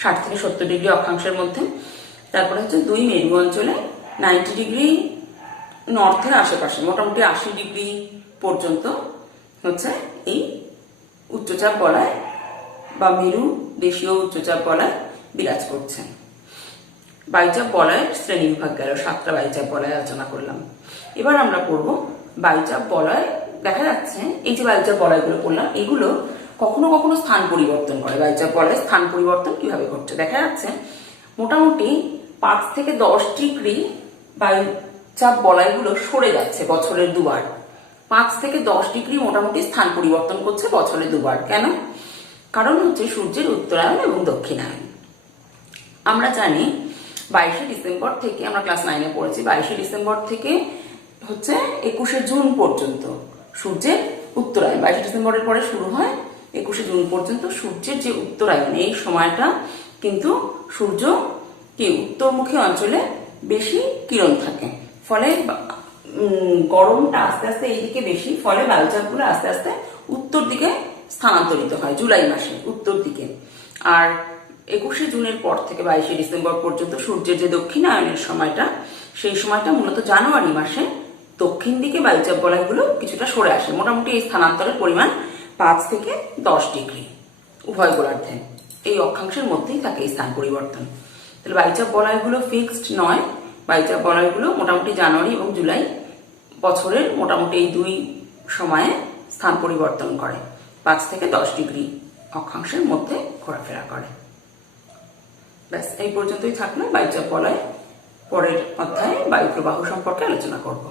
60 থেকে 70 ডিগ্রি অক্ষাংশের মধ্যে। তারপরে হচ্ছে 2 মেরু অঞ্চলে 90 ডিগ্রি নর্থের আশেপাশে মোটামুটি 80 ডিগ্রি পর্যন্ত হচ্ছে এই উচ্চচাপ বলয় বা মেরু দেশীয় উচ্চচাপ বলয় বিরাজ করছে। বায়ুচাপ বলয়ের শ্রেণী বিভাগ গেল, 7টা বায়ুচাপ বলয় আলোচনা করলাম। এবার আমরা পড়ব বায়ুচাপ বলয়। দেখা যাচ্ছে এই যে বায়ুচাপ বলয়গুলো পড়লাম, এগুলো কখনো কখনো স্থান পরিবর্তন করে। বায়ুচাপ বলয় স্থান পরিবর্তন কিভাবে ঘটছে দেখা যাচ্ছে, মোটামুটি 5 থেকে 10 ডিগ্রি বায়ুচাপ বলয়গুলো সরে যাচ্ছে বছরের দুবার। 5 থেকে 10 ডিগ্রি মোটামুটি স্থান পরিবর্তন করছে বছরে দুবার। কেন? কারণ হচ্ছে সূর্যের উত্তরায়ণ এবং দক্ষিণায়ন। আমরা জানি 22শে ডিসেম্বর থেকে, আমরা ক্লাস 9-এ পড়েছি, 22শে ডিসেম্বর থেকে হচ্ছে 21শে জুন পর্যন্ত সূর্যের উত্তরায়ণ। 22শে ডিসেম্বরের পরে শুরু হয়, 21শে জুন পর্যন্ত সূর্যের যে উত্তরায়ণ, এই সময়টা কিন্তু সূর্য কি উত্তরমুখী অঞ্চলে বেশি কিরণ থাকে। ফলে গরমটা আস্তে আস্তে এইদিকে বেশি, ফলে বায়ুচাপগুলো আস্তে আস্তে উত্তর দিকে স্থানান্তরিত হয় জুলাই মাসে উত্তর দিকে। আর 21শে জুনের পর থেকে 22শে ডিসেম্বর পর্যন্ত সূর্যের যে দক্ষিণায়নের সময়টা, সেই সময়টা মূলত জানুয়ারি মাসে দক্ষিণ দিকে বায়ুচাপ বলয়গুলো কিছুটা সরে আসে। মোটামুটি এই স্থানান্তরের পরিমাণ 5 থেকে 10 ডিগ্রি উভয় গোলার্ধে, এই অক্ষাংশের মধ্যেই থাকে এই স্থান পরিবর্তন। তাহলে বায়ুচাপ বলয়গুলো ফিক্সড নয়, বায়ুচাপ বলয়গুলো মোটামুটি জানুয়ারি এবং জুলাই বছরের মোটামুটি এই 2 সময়ে স্থান পরিবর্তন করে, 5 থেকে 10 ডিগ্রি অক্ষাংশের মধ্যে ঘোরাফেরা করে। ব্যাস, এই পর্যন্তই থাকলো বায়ুচাপ বলয়। পরের অধ্যায়ে বায়ু প্রবাহ সম্পর্কে আলোচনা করব।